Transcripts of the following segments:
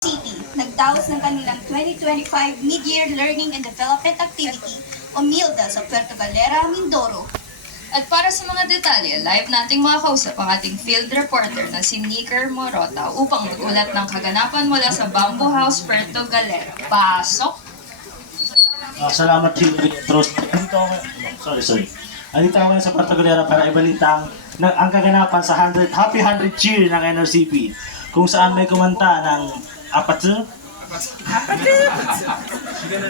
City, nagdaos ng kanilang 2025 Mid-Year Learning and Development Activity o MILDA sa Puerto Galera, Mindoro. At para sa mga detalye, live nating makakausap ang ating field reporter na si Nicker Morota upang magulat ng kaganapan mula sa Bamboo House, Puerto Galera. Pasok! Salamat, Hildred Trost. Andito ako ngayon sa Puerto Galera para ibalita ang kaganapan sa Happy 100 Cheer ng NRCP, kung saan may kumanta ng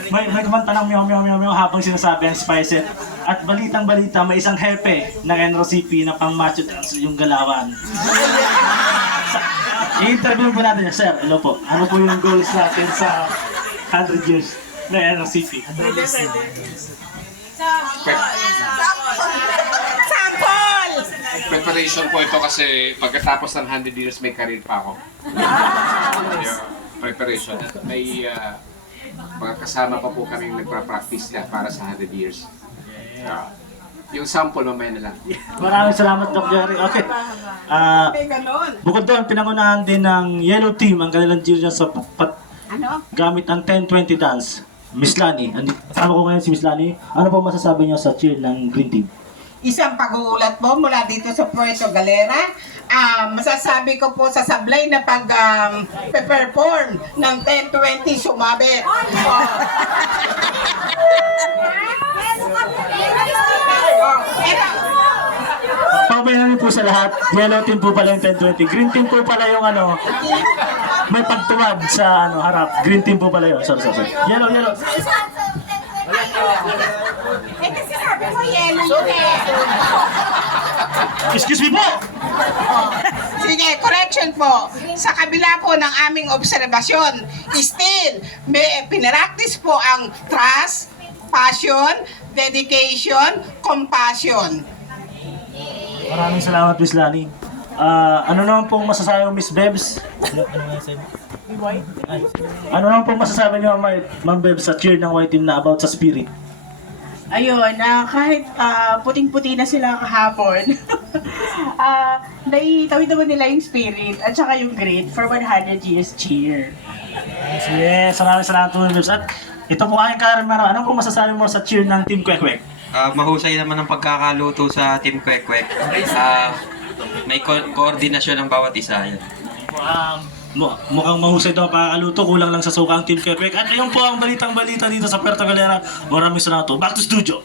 may kumanta ng meow meow meow meow habang sinasabi ang spices. At balitang balita, may isang hepe ng NRCP na pang macho dance yung galawan. I-interview po natin niya, sir. Hello po. Ano po yung goals natin sa 100 years ng NRCP? Sample! Preparation po ito kasi pagkatapos ng 100 years may career pa ako. Yeah, preparation. At may mga kasama pa po kaming nagpa-practice na para sa 100 years. Yung sample mamaya na lang. Maraming salamat, Doc Jerry. Okay. Bukod doon, pinangunahan din ng Yellow Team ang kanilang cheer dyan sa gamit ang 10-20 dance. Miss Lani, kasama ko ngayon si Miss Lani. Ano po masasabi niyo sa cheer ng Green Team? Isang pag-uulat po mula dito sa Puerto Galera. Masasabi ko po sa sablay na pag-perform ng 10-20 sumabit. Pabayanan po sa lahat. Yellow Team po pala yung 10-20. Green Team po pala yung may pagtuwad sa harap. Green Team po pala yun. Sorry. Yellow. Kasi sabi mo yellow yun eh. Excuse me po! Sige, correction po. Sa kabila po ng aming obserbasyon, still, may pinaraktis po ang trust, passion, dedication, compassion. Maraming salamat, Miss Lani. Ano naman pong masasabi mo, Miss Bebs? Ano naman pong masasabi niyo, Ma'am Bebs, sa cheer ng White Team na about sa spirit? Ayun, kahit puting-puti na sila kahapon, naitawid naman nila yung spirit at saka yung grit for 100 years cheer. Yes, maraming salamat po, Miss Bebs. At ito po aking Karen Maro. Ano pong masasabi mo sa cheer ng Team Kwek Kwek? Mahusay naman ang pagkakaluto sa Team Kwek Kwek. May koordinasyon ng bawat isa. Yan. Mukhang mahusay daw pakakaluto, kulang lang sa suka ang Team Kwek Kwek. At ayun po ang balitang balita dito sa Puerto Galera. Maraming salamat po. Back to studio.